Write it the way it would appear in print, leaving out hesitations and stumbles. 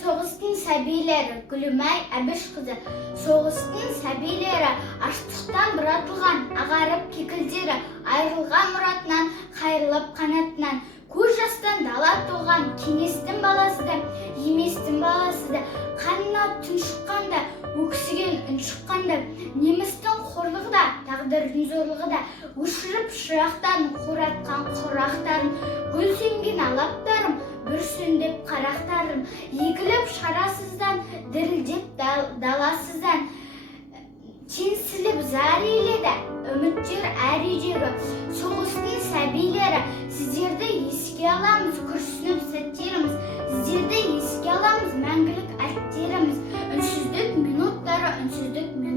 Соғыстың сәбилері Гүлімай Әбішқызы. Соғыстың сәбилері аштықтан бұратылған, ағарып кекілдері, айырылған мұратынан, қайрылып қанатынан. Көз жастан дала толған кеңестің баласыды, еместің баласыды. Қанына түн шыққанда, өксіген үн шыққанда, немістің қорлығы да, тағдырдың зорлығы да, өшіріп шырақтарын, қуратқан құрақтарын, гүл сөнген алаптарым, бүрсіндеп қарақтарым, егіліп шарасыздан, дірілдеп даласыздан, теңсіліп зар еледі, үміттер әр үйдегі. Соғыстың сәбилері, сіздерді еске аламыз, күрсініп сәттеріміз, сіздерді еске аламыз, мәңгілік әріптеріміз. Үнсіздік минуттары, үнсіздік минуттары.